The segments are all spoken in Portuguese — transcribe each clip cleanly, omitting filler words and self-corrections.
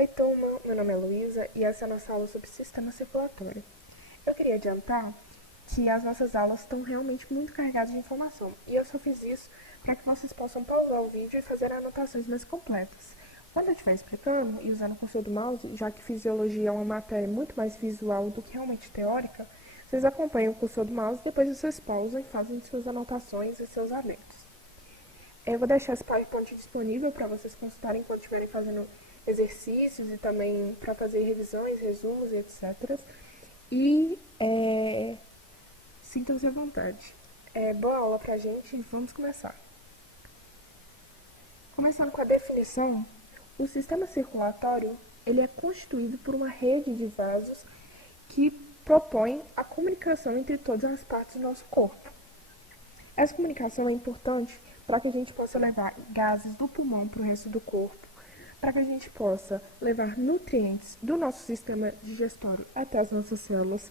Oi, turma, meu nome é Luísa e essa é a nossa aula sobre sistema circulatório. Eu queria adiantar que as nossas aulas estão realmente muito carregadas de informação e eu só fiz isso para que vocês possam pausar o vídeo e fazer anotações mais completas. Quando eu estiver explicando e usando o cursor do mouse, já que fisiologia é uma matéria muito mais visual do que realmente teórica, vocês acompanham o cursor do mouse e depois vocês pausam e fazem suas anotações e seus adendos. Eu vou deixar esse PowerPoint disponível para vocês consultarem quando estiverem fazendo exercícios e também para fazer revisões, resumos e etc. E sintam-se à vontade. Boa aula pra gente e vamos começar. Começando com a definição, o sistema circulatório ele é constituído por uma rede de vasos que propõe a comunicação entre todas as partes do nosso corpo. Essa comunicação é importante para que a gente possa levar gases do pulmão para o resto do corpo, para que a gente possa levar nutrientes do nosso sistema digestório até as nossas células,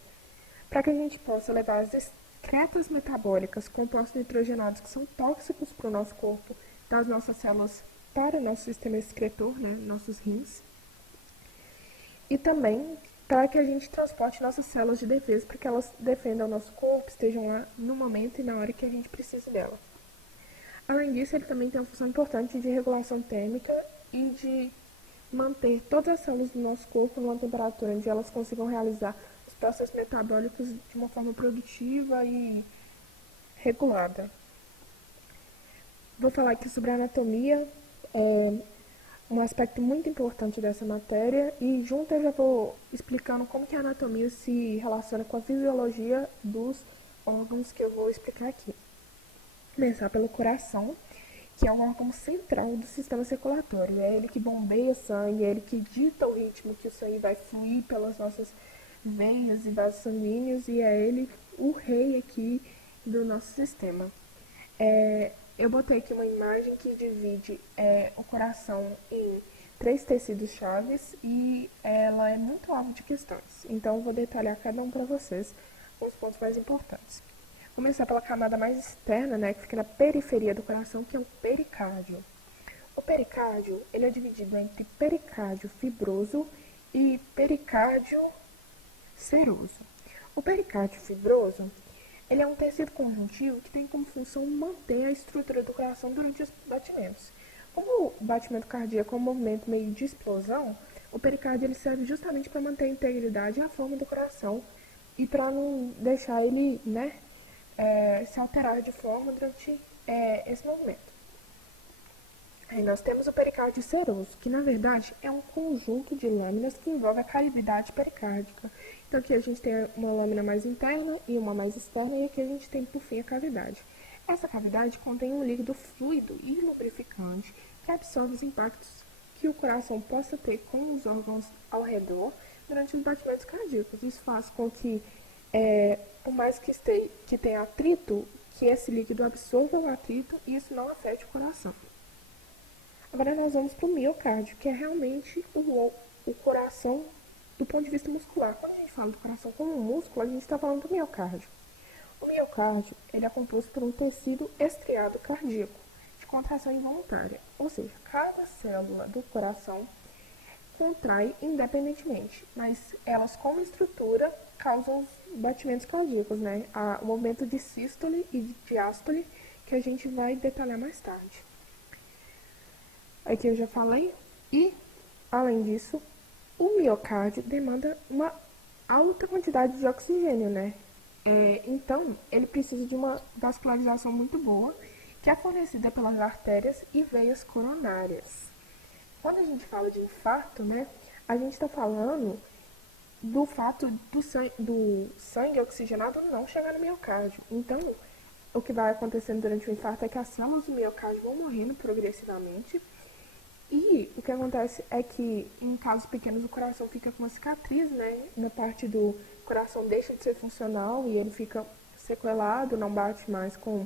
para que a gente possa levar as excretas metabólicas, compostos nitrogenados que são tóxicos para o nosso corpo, das nossas células para o nosso sistema excretor, nossos rins, e também para que a gente transporte nossas células de defesa, para que elas defendam o nosso corpo, estejam lá no momento e na hora que a gente precisa dela. Além disso, ele também tem uma função importante de regulação térmica e de manter todas as células do nosso corpo numa temperatura onde elas consigam realizar os processos metabólicos de uma forma produtiva e regulada. Vou falar aqui sobre a anatomia, um aspecto muito importante dessa matéria, e junto eu já vou explicando como que a anatomia se relaciona com a fisiologia dos órgãos que eu vou explicar aqui. Começar pelo coração, que é um órgão central do sistema circulatório. É ele que bombeia sangue, é ele que dita o ritmo que o sangue vai fluir pelas nossas veias e vasos sanguíneos, e é ele o rei aqui do nosso sistema. Eu botei aqui uma imagem que divide o coração em 3 tecidos chaves e ela é muito alvo de questões. Então, eu vou detalhar cada um para vocês com os pontos mais importantes. Começar pela camada mais externa, que fica na periferia do coração, que é o pericárdio. O pericárdio, ele é dividido entre pericárdio fibroso e pericárdio seroso. O pericárdio fibroso, ele é um tecido conjuntivo que tem como função manter a estrutura do coração durante os batimentos. Como o batimento cardíaco é um movimento meio de explosão, o pericárdio ele serve justamente para manter a integridade e a forma do coração e para não deixar ele, se alterar de forma durante esse movimento. Aí nós temos o pericárdio seroso, que na verdade é um conjunto de lâminas que envolve a cavidade pericárdica. Então aqui a gente tem uma lâmina mais interna e uma mais externa, e aqui a gente tem por fim a cavidade. Essa cavidade contém um líquido fluido e lubrificante que absorve os impactos que o coração possa ter com os órgãos ao redor durante os batimentos cardíacos. Isso faz com que, por mais que tenha atrito, que esse líquido absorva o atrito e isso não afete o coração. Agora nós vamos para o miocárdio, que é realmente o coração do ponto de vista muscular. Quando a gente fala do coração como um músculo, a gente está falando do miocárdio. O miocárdio ele é composto por um tecido estriado cardíaco, de contração involuntária. Ou seja, cada célula do coração contrai independentemente, mas elas como estrutura causam os batimentos cardíacos, o movimento de sístole e de diástole, que a gente vai detalhar mais tarde. Aqui eu já falei, e além disso, o miocárdio demanda uma alta quantidade de oxigênio, então, ele precisa de uma vascularização muito boa, que é fornecida pelas artérias e veias coronárias. Quando a gente fala de infarto, a gente está falando do fato do sangue oxigenado não chegar no miocárdio. Então, o que vai acontecendo durante o infarto é que as células do miocárdio vão morrendo progressivamente. E o que acontece é que, em casos pequenos, o coração fica com uma cicatriz, na parte do coração deixa de ser funcional e ele fica sequelado, não bate mais com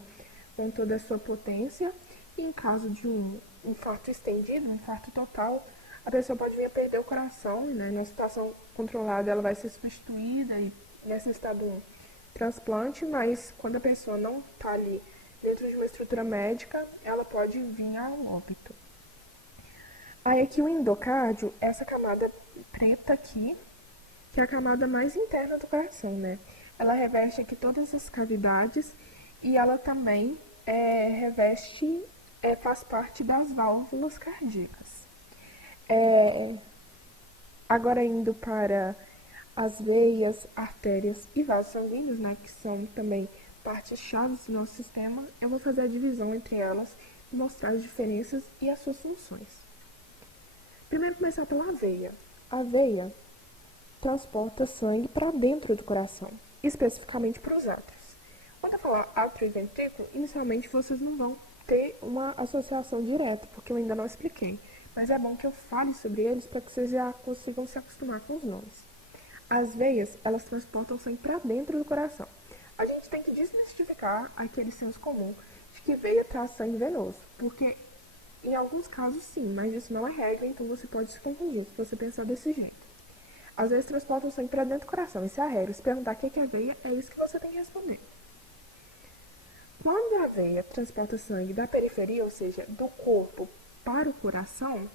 toda a sua potência. E em caso de um infarto estendido, um infarto total, a pessoa pode vir a perder o coração, na situação controlada ela vai ser substituída e necessitar um transplante, mas quando a pessoa não está ali dentro de uma estrutura médica, ela pode vir ao óbito. Aí aqui o endocárdio, essa camada preta aqui, que é a camada mais interna do coração, né? Ela reveste aqui todas as cavidades e ela também faz parte das válvulas cardíacas. É, Agora indo para as veias, artérias e vasos sanguíneos, né, que são também partes chaves do nosso sistema, eu vou fazer a divisão entre elas e mostrar as diferenças e as suas funções. Primeiro começar pela veia. A veia transporta sangue para dentro do coração, especificamente para os átrios. Quando eu falar átrio e ventrículo, inicialmente vocês não vão ter uma associação direta, porque eu ainda não expliquei. Mas é bom que eu fale sobre eles para que vocês já consigam se acostumar com os nomes. As veias, elas transportam sangue para dentro do coração. A gente tem que desmistificar aquele senso comum de que veia traz sangue venoso, porque em alguns casos sim, mas isso não é regra, então você pode se confundir se você pensar desse jeito. Às vezes transportam sangue para dentro do coração, isso é a regra. Se perguntar o que é a veia, é isso que você tem que responder. Quando a veia transporta sangue da periferia, ou seja, do corpo para o coração,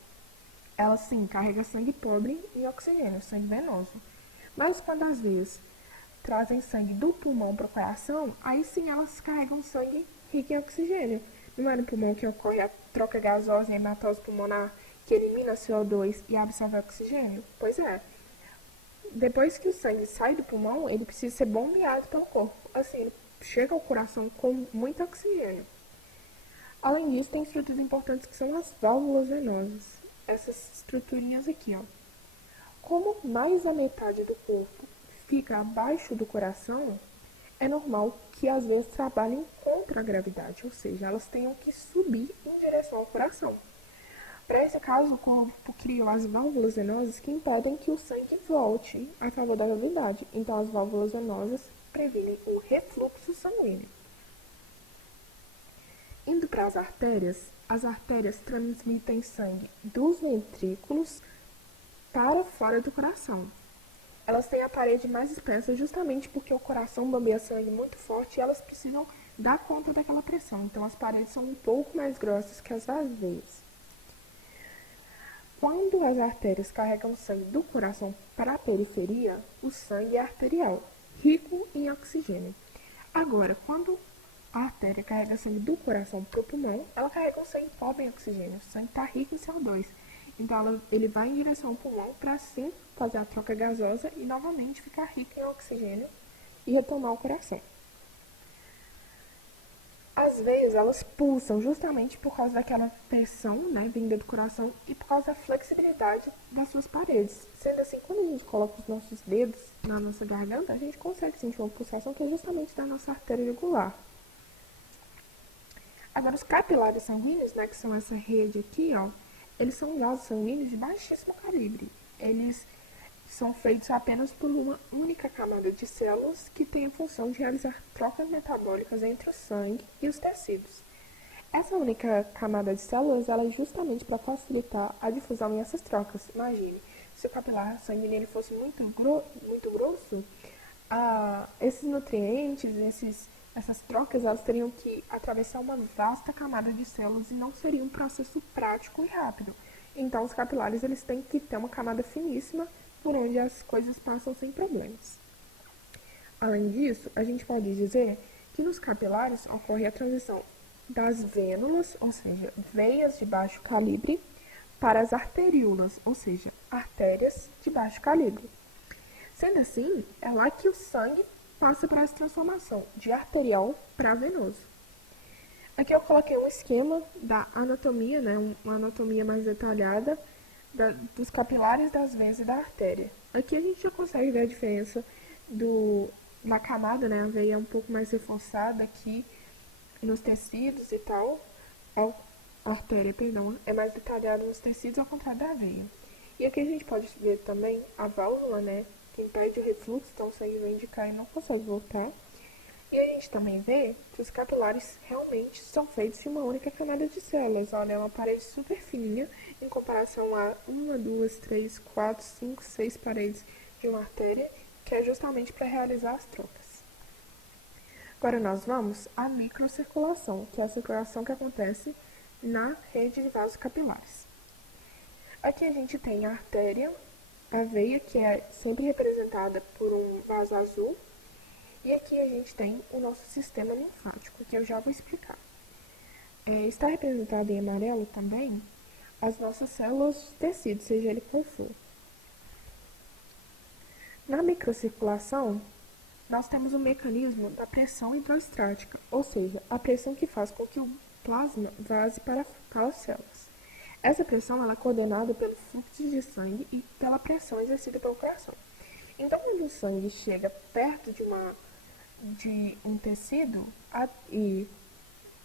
ela sim carrega sangue pobre em oxigênio, sangue venoso. Mas quando as veias trazem sangue do pulmão para o coração, aí sim elas carregam sangue rico em oxigênio. Não é no pulmão que ocorre a troca gasosa e hematose pulmonar que elimina CO2 e absorve oxigênio? Pois é. Depois que o sangue sai do pulmão, ele precisa ser bombeado pelo corpo. Assim, ele chega ao coração com muito oxigênio. Além disso, tem estruturas importantes que são as válvulas venosas. Essas estruturinhas aqui, ó. Como mais da metade do corpo fica abaixo do coração, é normal que às vezes trabalhem contra a gravidade, ou seja, elas tenham que subir em direção ao coração. Para esse caso, o corpo criou as válvulas venosas que impedem que o sangue volte a favor da gravidade. Então, as válvulas venosas previnem o refluxo sanguíneo. Indo para as artérias transmitem sangue dos ventrículos para fora do coração. Elas têm a parede mais espessa justamente porque o coração bombeia sangue muito forte e elas precisam dar conta daquela pressão. Então, as paredes são um pouco mais grossas que as das veias. Quando as artérias carregam sangue do coração para a periferia, o sangue é arterial, rico em oxigênio. Agora, quando a artéria carrega sangue do coração para o pulmão, ela carrega um sangue pobre em oxigênio. O sangue está rico em CO2. Então, ele vai em direção ao pulmão para, assim, fazer a troca gasosa e, novamente, ficar rico em oxigênio e retomar o coração. As veias, elas pulsam justamente por causa daquela pressão, né, vinda do coração e por causa da flexibilidade das suas paredes. Sendo assim, quando a gente coloca os nossos dedos na nossa garganta, a gente consegue sentir uma pulsação que é justamente da nossa artéria jugular. Agora, os capilares sanguíneos, né, que são essa rede aqui, ó, eles são vasos sanguíneos de baixíssimo calibre. Eles são feitos apenas por uma única camada de células que tem a função de realizar trocas metabólicas entre o sangue e os tecidos. Essa única camada de células ela é justamente para facilitar a difusão e essas trocas. Imagine, se o capilar sanguíneo ele fosse muito grosso, esses nutrientes, essas trocas, elas teriam que atravessar uma vasta camada de células e não seria um processo prático e rápido. Então, os capilares eles têm que ter uma camada finíssima por onde as coisas passam sem problemas. Além disso, a gente pode dizer que nos capilares ocorre a transição das vênulas, ou seja, veias de baixo calibre, para as arteríolas, ou seja, artérias de baixo calibre. Sendo assim, é lá que o sangue passa para essa transformação de arterial para venoso. Aqui eu coloquei um esquema da anatomia, né, uma anatomia mais detalhada dos capilares, das veias e da artéria. Aqui a gente já consegue ver a diferença na camada, né, a veia é um pouco mais reforçada aqui nos tecidos e tal, a artéria, perdão, é mais detalhada nos tecidos ao contrário da veia. E aqui a gente pode ver também a válvula, né, que impede o refluxo, então o sangue vem de cá e não consegue voltar. E a gente também vê que os capilares realmente são feitos de uma única camada de células. Olha, é uma parede super fininha em comparação a 1, 2, 3, 4, 5, 6 paredes de uma artéria, que é justamente para realizar as trocas. Agora nós vamos à microcirculação, que é a circulação que acontece na rede de vasos capilares. Aqui a gente tem a artéria, a veia, que é sempre representada por um vaso azul. E aqui a gente tem o nosso sistema linfático, que eu já vou explicar. Está representado em amarelo também as nossas células tecido, seja ele qual for. Na microcirculação, nós temos o mecanismo da pressão hidroestática, ou seja, a pressão que faz com que o plasma vaze para as células. Essa pressão ela é coordenada pelo fluxo de sangue e pela pressão exercida pelo coração. Então, quando o sangue chega perto de um tecido e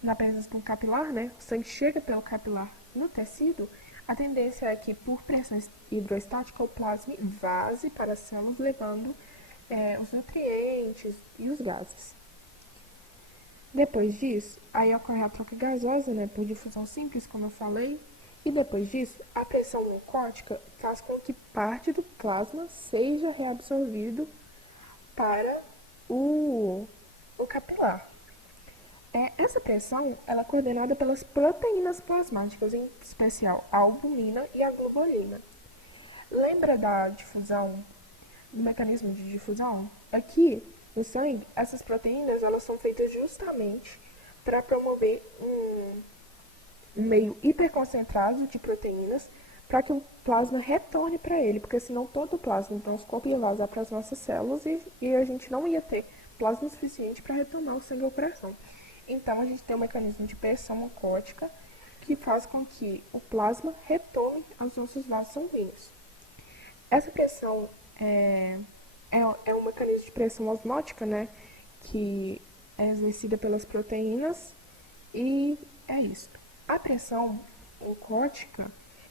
na presença de um capilar, né, o sangue chega pelo capilar no tecido, a tendência é que, por pressão hidroestática, o plasma vaze para as células, levando os nutrientes e os gases. Depois disso, aí ocorre a troca gasosa, né, por difusão simples, como eu falei, e depois disso, a pressão oncótica faz com que parte do plasma seja reabsorvido para o capilar. Essa pressão ela é coordenada pelas proteínas plasmáticas, em especial a albumina e a globulina. Lembra da difusão, do mecanismo de difusão? Aqui no sangue, essas proteínas elas são feitas justamente para promover um meio hiperconcentrado de proteínas para que o plasma retorne para ele, porque senão todo o plasma do nosso corpo ia vazar para as nossas células e a gente não ia ter plasma suficiente para retornar o sangue ao coração. Então, a gente tem um mecanismo de pressão oncótica que faz com que o plasma retorne aos nossos vasos sanguíneos. Essa pressão é um mecanismo de pressão osmótica, né, que é exercida pelas proteínas e é isso. A pressão oncótica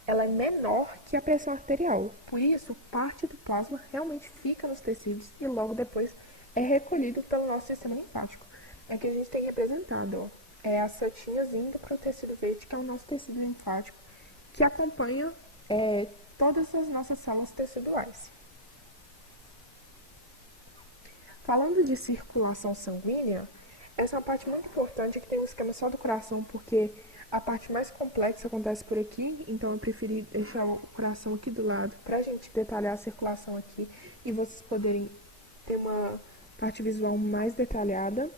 ela é menor que a pressão arterial, por isso parte do plasma realmente fica nos tecidos e logo depois é recolhido pelo nosso sistema linfático. Aqui a gente tem representado as setinhas indo para o tecido verde, que é o nosso tecido linfático, que acompanha todas as nossas células teciduais. Falando de circulação sanguínea, essa é uma parte muito importante, que tem um esquema só do coração, porque a parte mais complexa acontece por aqui, então eu preferi deixar o coração aqui do lado para a gente detalhar a circulação aqui e vocês poderem ter uma parte visual mais detalhada.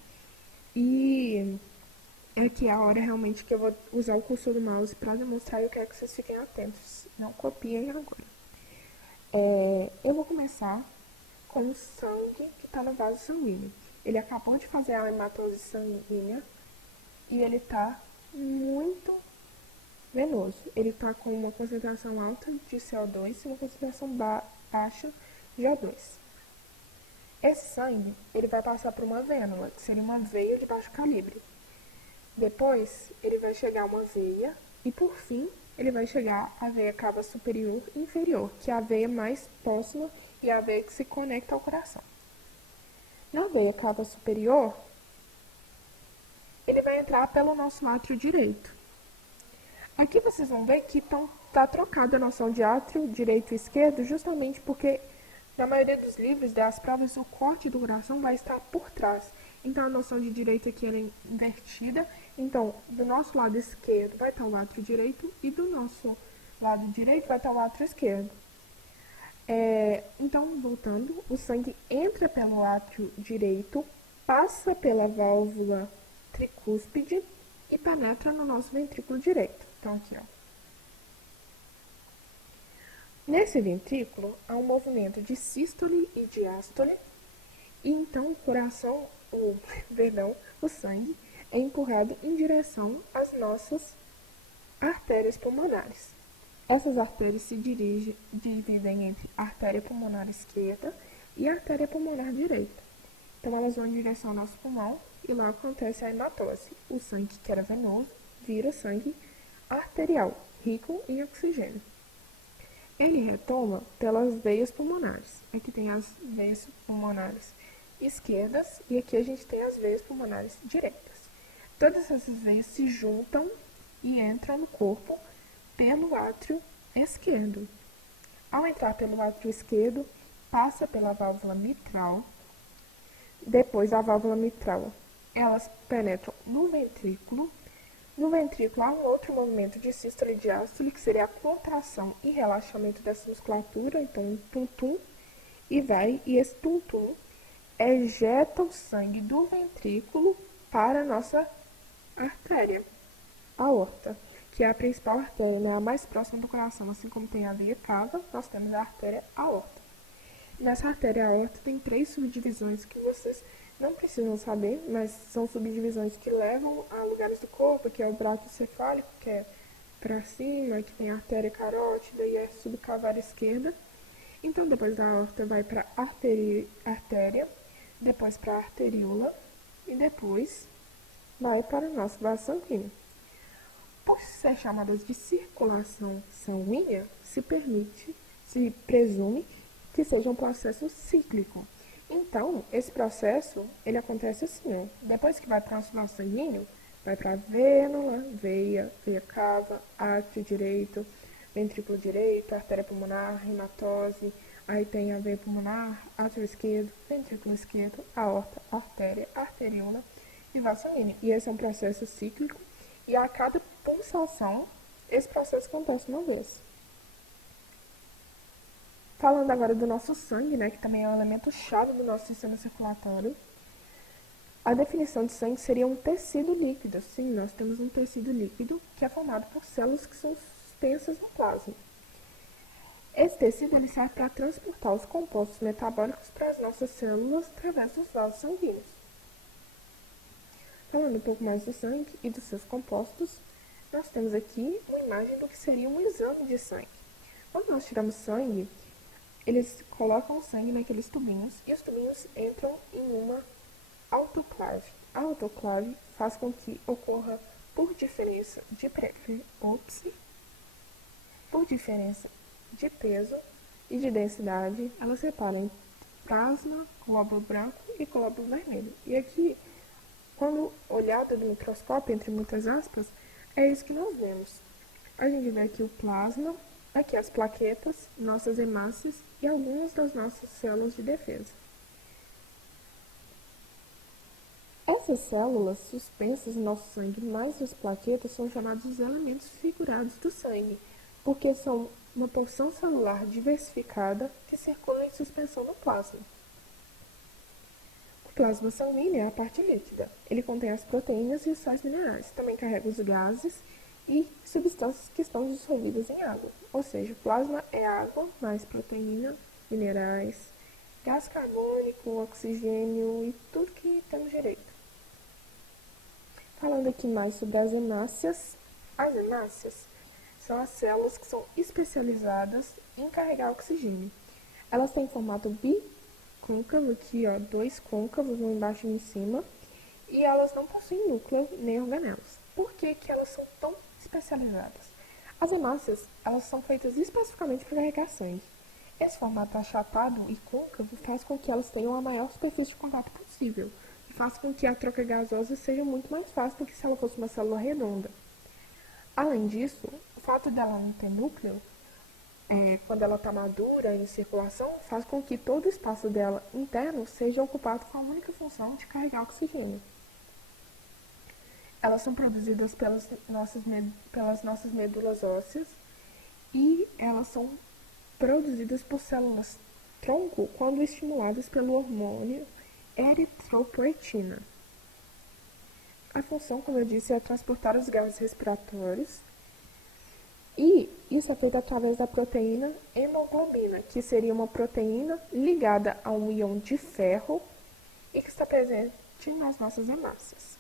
E aqui é a hora realmente que eu vou usar o cursor do mouse para demonstrar e eu quero que vocês fiquem atentos. Não copiem agora. Eu vou começar com o sangue que está no vaso sanguíneo. Ele acabou de fazer a hematose sanguínea e ele está muito venoso. Ele está com uma concentração alta de CO2 e uma concentração baixa de O2. Esse sangue, ele vai passar por uma vênula, que seria uma veia de baixo calibre. Depois, ele vai chegar a uma veia e, por fim, ele vai chegar à veia cava superior e inferior, que é a veia mais próxima e a veia que se conecta ao coração. Na veia cava superior, ele vai entrar pelo nosso átrio direito. Aqui vocês vão ver que está trocada a noção de átrio direito e esquerdo, justamente porque na maioria dos livros das provas, o corte do coração vai estar por trás. Então, a noção de direito aqui é invertida. Então, do nosso lado esquerdo vai estar o átrio direito e do nosso lado direito vai estar o átrio esquerdo. Então, voltando, o sangue entra pelo átrio direito, passa pela válvula tricúspide e penetra no nosso ventrículo direito. Então, aqui, ó. Nesse ventrículo, há um movimento de sístole e diástole, e então o sangue é empurrado em direção às nossas artérias pulmonares. Essas artérias se dividem entre a artéria pulmonar esquerda e a artéria pulmonar direita. Então, elas vão em direção ao nosso pulmão e lá acontece a hematose. O sangue que era venoso vira sangue arterial, rico em oxigênio. Ele retoma pelas veias pulmonares. Aqui tem as veias pulmonares esquerdas e aqui a gente tem as veias pulmonares direitas. Todas essas veias se juntam e entram no corpo pelo átrio esquerdo. Ao entrar pelo átrio esquerdo, passa pela válvula mitral. Depois da válvula mitral, elas penetram no ventrículo, No ventrículo há um outro movimento de sístole e diástole, que seria a contração e relaxamento dessa musculatura, então um tum-tum, e esse tum-tum ejeta o sangue do ventrículo para a nossa artéria, a aorta, que é a principal artéria, né, a mais próxima do coração, assim como tem a veia cava, nós temos a artéria aorta. Nessa artéria aorta tem 3 subdivisões que vocês não precisam saber, mas são subdivisões que levam a lugares do corpo, que é o braço cefálico, que é para cima, que tem a artéria carótida e a subcavária esquerda. Então, depois da aorta vai para a artéria, depois para a arteríola e depois vai para o nosso vaso sanguíneo. Por ser chamadas de circulação sanguínea, se presume que seja um processo cíclico. Então, esse processo, ele acontece assim, ó. Depois que vai para o nosso vaso sanguíneo, vai para a vênula, veia cava, átrio direito, ventrículo direito, artéria pulmonar, rematose, aí tem a veia pulmonar, átrio esquerdo, ventrículo esquerdo, aorta, artéria, arteríola e vaso sanguíneo. E esse é um processo cíclico, e a cada pulsação, esse processo acontece uma vez. Falando agora do nosso sangue, né, que também é um elemento chave do nosso sistema circulatório, a definição de sangue seria um tecido líquido. Sim, nós temos um tecido líquido que é formado por células que são suspensas no plasma. Esse tecido ele serve para transportar os compostos metabólicos para as nossas células através dos vasos sanguíneos. Falando um pouco mais do sangue e dos seus compostos, nós temos aqui uma imagem do que seria um exame de sangue. Quando nós tiramos sangue, eles colocam o sangue naqueles tubinhos e os tubinhos entram em uma autoclave. A autoclave faz com que ocorra por diferença de peso e de densidade, ela separa em plasma, glóbulo branco e glóbulo vermelho. E aqui, quando olhado do microscópio, entre muitas aspas, é isso que nós vemos. A gente vê aqui o plasma, aqui as plaquetas, nossas hemácias e algumas das nossas células de defesa. Essas células suspensas no nosso sangue, mais as plaquetas, são chamados os elementos figurados do sangue, porque são uma porção celular diversificada que circula em suspensão no plasma. O plasma sanguíneo é a parte líquida. Ele contém as proteínas e os sais minerais. Também carrega os gases e substâncias que estão dissolvidas em água. Ou seja, o plasma é água, mais proteína, minerais, gás carbônico, oxigênio e tudo que temos direito. Falando aqui mais sobre as hemácias são as células que são especializadas em carregar oxigênio. Elas têm formato bicôncavo, aqui ó, 2 côncavos, um embaixo e um em cima, e elas não possuem núcleo nem organelas. Por que elas são tão especializadas? As hemácias, elas são feitas especificamente para carregar sangue. Esse formato achatado e côncavo faz com que elas tenham a maior superfície de contato possível, e faz com que a troca gasosa seja muito mais fácil do que se ela fosse uma célula redonda. Além disso, o fato dela não ter núcleo, quando ela está madura em circulação, faz com que todo o espaço dela interno seja ocupado com a única função de carregar oxigênio. Elas são produzidas pelas nossas medulas ósseas e elas são produzidas por células tronco quando estimuladas pelo hormônio eritropoetina. A função, como eu disse, é transportar os gases respiratórios, e isso é feito através da proteína hemoglobina, que seria uma proteína ligada a um íon de ferro e que está presente nas nossas hemácias.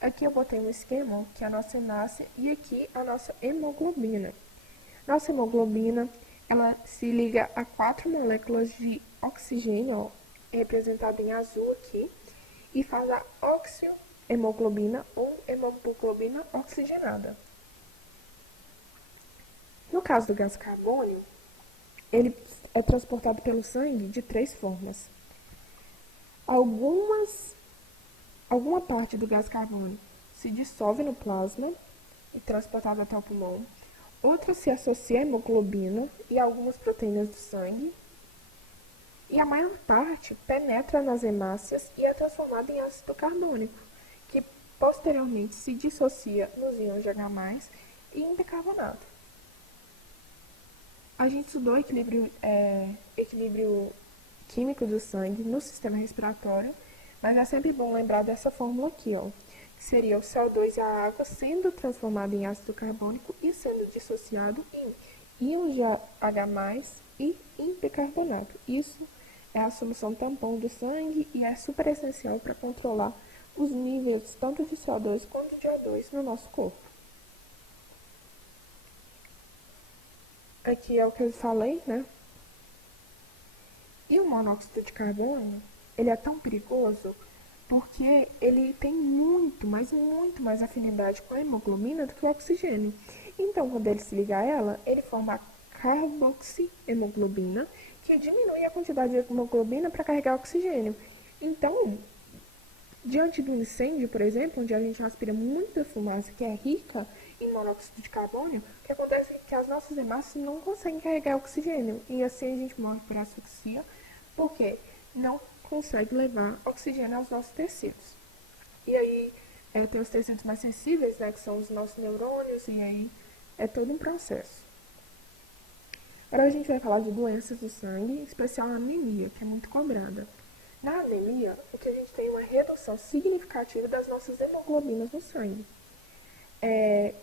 Aqui eu botei um esquema, que é a nossa hemácia, e aqui a nossa hemoglobina. Nossa hemoglobina, ela se liga a 4 moléculas de oxigênio, ó, representada em azul aqui, e faz a oxiohemoglobina ou hemoglobina oxigenada. No caso do gás carbônio, ele é transportado pelo sangue de 3 formas. Alguma parte do gás carbônio se dissolve no plasma e transportado até o pulmão. Outra se associa à hemoglobina e a algumas proteínas do sangue. E a maior parte penetra nas hemácias e é transformada em ácido carbônico, que posteriormente se dissocia nos íons de H+, e em bicarbonato. A gente estudou equilíbrio químico do sangue no sistema respiratório, mas é sempre bom lembrar dessa fórmula aqui, ó, que seria o CO2 e a água sendo transformado em ácido carbônico e sendo dissociado em íons de H+, e em bicarbonato. Isso é a solução tampão do sangue e é super essencial para controlar os níveis tanto de CO2 quanto de O2 no nosso corpo. Aqui é o que eu falei, né? E o monóxido de carbono, ele é tão perigoso porque ele tem muito, mas muito mais afinidade com a hemoglobina do que o oxigênio. Então, quando ele se liga a ela, ele forma a carboxihemoglobina, que diminui a quantidade de hemoglobina para carregar oxigênio. Então, diante do incêndio, por exemplo, onde a gente aspira muita fumaça que é rica em monóxido de carbono, o que acontece é que as nossas hemácias não conseguem carregar oxigênio e assim a gente morre por asfixia, porque não consegue levar oxigênio aos nossos tecidos. E aí tem os tecidos mais sensíveis, né, que são os nossos neurônios, e aí é todo um processo. Agora a gente vai falar de doenças do sangue, em especial a anemia, que é muito cobrada. Na anemia, o que a gente tem é uma redução significativa das nossas hemoglobinas no sangue.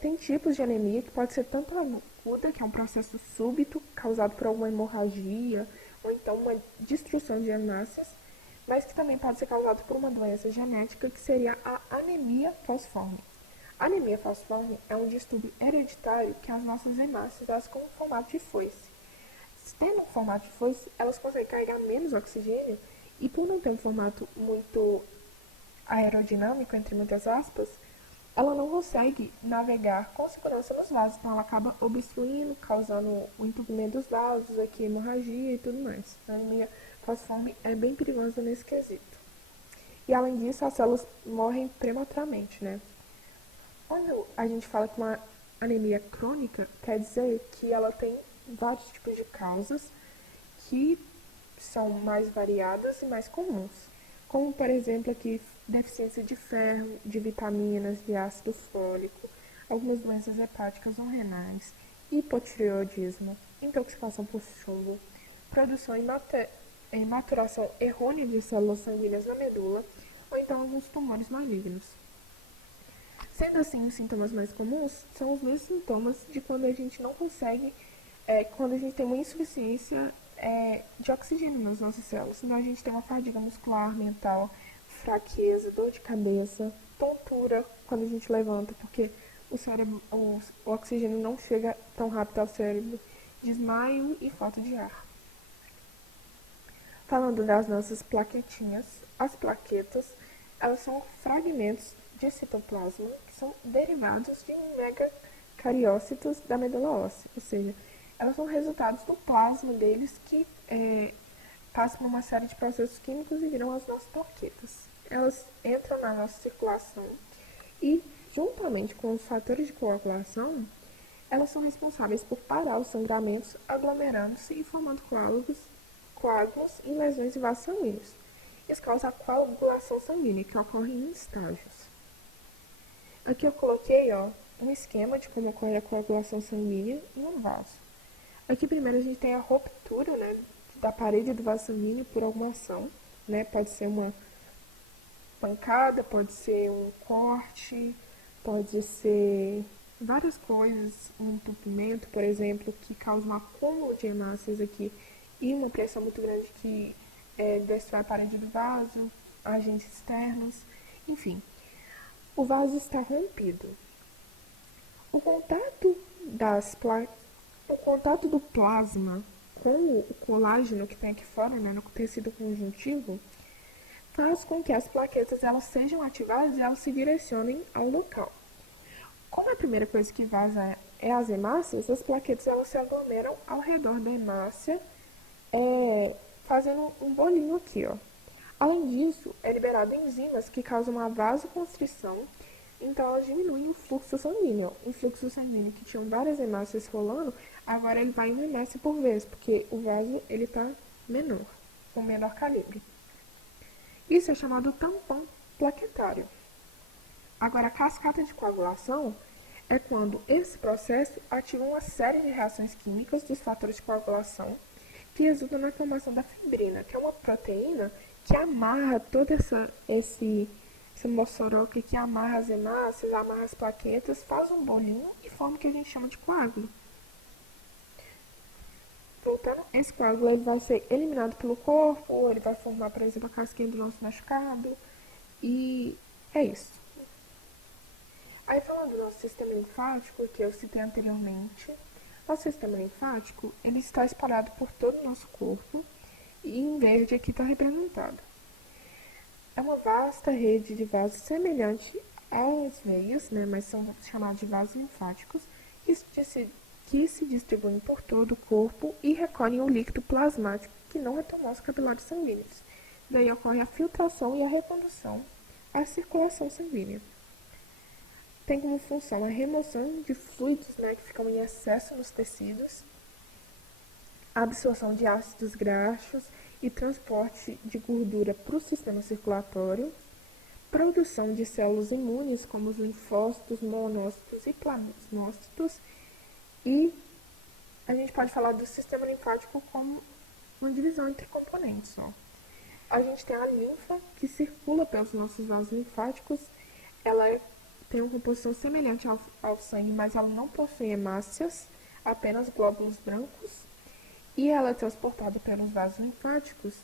Tem tipos de anemia que pode ser tanto aguda, que é um processo súbito causado por alguma hemorragia, ou então uma destruição de hemácias, mas que também pode ser causado por uma doença genética, que seria a anemia falciforme. A anemia falciforme é um distúrbio hereditário que as nossas hemácias elas com formato de foice. Tendo um formato de foice, elas conseguem carregar menos oxigênio e por não ter um formato muito aerodinâmico, entre muitas aspas, ela não consegue navegar com segurança nos vasos, então ela acaba obstruindo, causando o entupimento dos vasos, aqui hemorragia e tudo mais. A anemia falciforme é bem perigosa nesse quesito. E além disso, as células morrem prematuramente, né? Quando a gente fala que uma anemia crônica, quer dizer que ela tem vários tipos de causas que são mais variadas e mais comuns, como por exemplo aqui deficiência de ferro, de vitaminas, de ácido fólico, algumas doenças hepáticas ou renais, hipotireoidismo, intoxicação por chumbo, produção e maturação errônea de células sanguíneas na medula, ou então alguns tumores malignos. Sendo assim, os sintomas mais comuns são os mesmos sintomas de quando a gente não consegue, quando a gente tem uma insuficiência de oxigênio nas nossas células. Então a gente tem uma fadiga muscular, mental, fraqueza, dor de cabeça, tontura quando a gente levanta, porque o oxigênio não chega tão rápido ao cérebro, desmaio e falta de ar. Falando das nossas plaquetinhas, as plaquetas, elas são fragmentos de citoplasma que são derivados de megacariócitos da medula óssea, ou seja, elas são resultados do plasma deles que passam por uma série de processos químicos e viram as nossas plaquetas. Elas entram na nossa circulação e, juntamente com os fatores de coagulação, elas são responsáveis por parar os sangramentos, aglomerando-se e formando coágulos e lesões em vasos sanguíneos. Isso causa a coagulação sanguínea, que ocorre em estágios. Aqui eu coloquei um esquema de como ocorre a coagulação sanguínea em um vaso. Aqui primeiro a gente tem a ruptura, né, da parede do vaso sanguíneo por alguma ação, né, pode ser uma pancada, pode ser um corte, pode ser várias coisas, um entupimento, por exemplo, que causa um acúmulo de hemácias aqui e uma pressão muito grande que destrói a parede do vaso, agentes externos, enfim. O vaso está rompido. O contato do plasma com o colágeno que tem aqui fora, né, no tecido conjuntivo, faz com que as plaquetas elas sejam ativadas e elas se direcionem ao local. Como a primeira coisa que vaza é as hemácias, as plaquetas elas se aglomeram ao redor da hemácia, fazendo um bolinho aqui, ó. Além disso, é liberado enzimas que causam uma vasoconstrição, então elas diminuem o fluxo sanguíneo. O fluxo sanguíneo que tinham várias hemácias rolando, agora ele vai em uma hemácia por vez, porque o vaso ele está menor, com menor calibre. Isso é chamado tampão plaquetário. Agora, a cascata de coagulação é quando esse processo ativa uma série de reações químicas dos fatores de coagulação que resultam na formação da fibrina, que é uma proteína que amarra toda essa moçoroca que amarra as hemácias, amarra as plaquetas, faz um bolinho e forma o que a gente chama de coágulo. Voltando, esse coágulo ele vai ser eliminado pelo corpo, ele vai formar, por exemplo, a casquinha do nosso machucado, e é isso. Aí falando do nosso sistema linfático, que eu citei anteriormente, nosso sistema linfático ele está espalhado por todo o nosso corpo, e em verde aqui está representado. É uma vasta rede de vasos semelhante às veias, né, mas são chamados de vasos linfáticos, que se distribuem por todo o corpo e recolhem o líquido plasmático que não retornou aos capilares sanguíneos. Daí ocorre a filtração e a recondução à circulação sanguínea. Tem como função a remoção de fluidos, né, que ficam em excesso nos tecidos, a absorção de ácidos graxos e transporte de gordura para o sistema circulatório, produção de células imunes como os linfócitos, monócitos e plasmócitos, e a gente pode falar do sistema linfático como uma divisão entre componentes. Ó. A gente tem a linfa, que circula pelos nossos vasos linfáticos, ela tem uma composição semelhante ao sangue, mas ela não possui hemácias, apenas glóbulos brancos, e ela é transportada pelos vasos linfáticos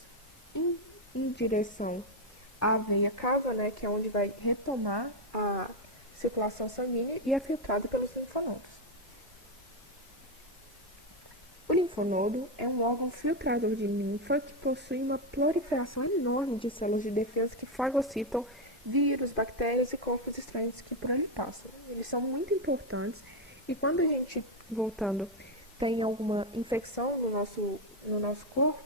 em direção à veia cava, né, que é onde vai retomar a circulação sanguínea, e é filtrada pelos linfonodos. O linfonodo é um órgão filtrador de linfa que possui uma proliferação enorme de células de defesa que fagocitam vírus, bactérias e corpos estranhos que por ali passam. Eles são muito importantes e quando a gente, voltando, tem alguma infecção no nosso corpo,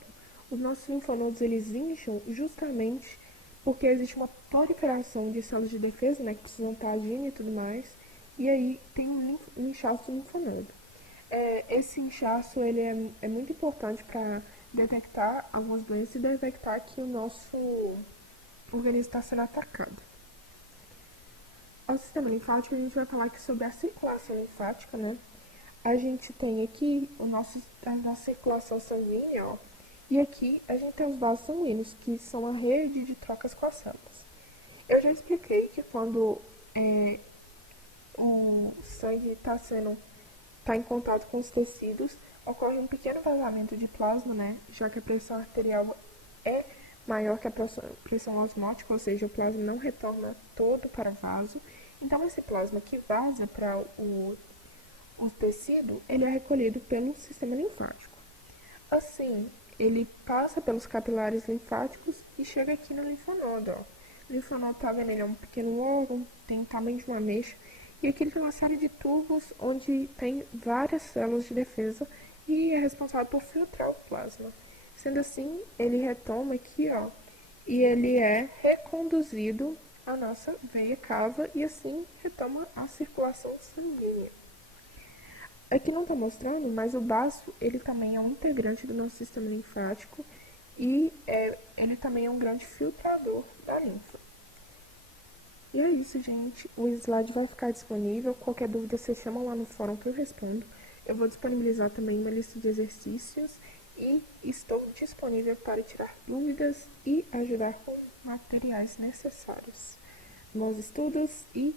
os nossos linfonodos eles incham justamente porque existe uma proliferação de células de defesa, né, que precisam estar agindo e tudo mais, e aí tem um inchaço do linfonodo. Esse inchaço ele é muito importante para detectar algumas doenças e detectar que o nosso organismo está sendo atacado. Ao sistema linfático, a gente vai falar aqui sobre a circulação linfática, né? A gente tem aqui a nossa circulação sanguínea, ó, e aqui a gente tem os vasos sanguíneos, que são a rede de trocas com as células. Eu já expliquei que quando o sangue está em contato com os tecidos, ocorre um pequeno vazamento de plasma, né? Já que a pressão arterial é maior que a pressão osmótica, ou seja, o plasma não retorna todo para o vaso. Então, esse plasma que vaza para o tecido, ele é recolhido pelo sistema linfático. Assim, ele passa pelos capilares linfáticos e chega aqui no linfonodo. Ó. O linfonodo está vendo, ele é um pequeno órgão, tem o tamanho de uma ameixa, e aqui ele tem uma série de tubos onde tem várias células de defesa e é responsável por filtrar o plasma. Sendo assim, ele retoma aqui, ó, e ele é reconduzido à nossa veia cava e assim retoma a circulação sanguínea. Aqui não está mostrando, mas o baço, ele também é um integrante do nosso sistema linfático e ele também é um grande filtrador da linfa. E é isso, gente. O slide vai ficar disponível. Qualquer dúvida, você chama lá no fórum que eu respondo. Eu vou disponibilizar também uma lista de exercícios e estou disponível para tirar dúvidas e ajudar com materiais necessários. Bons estudos e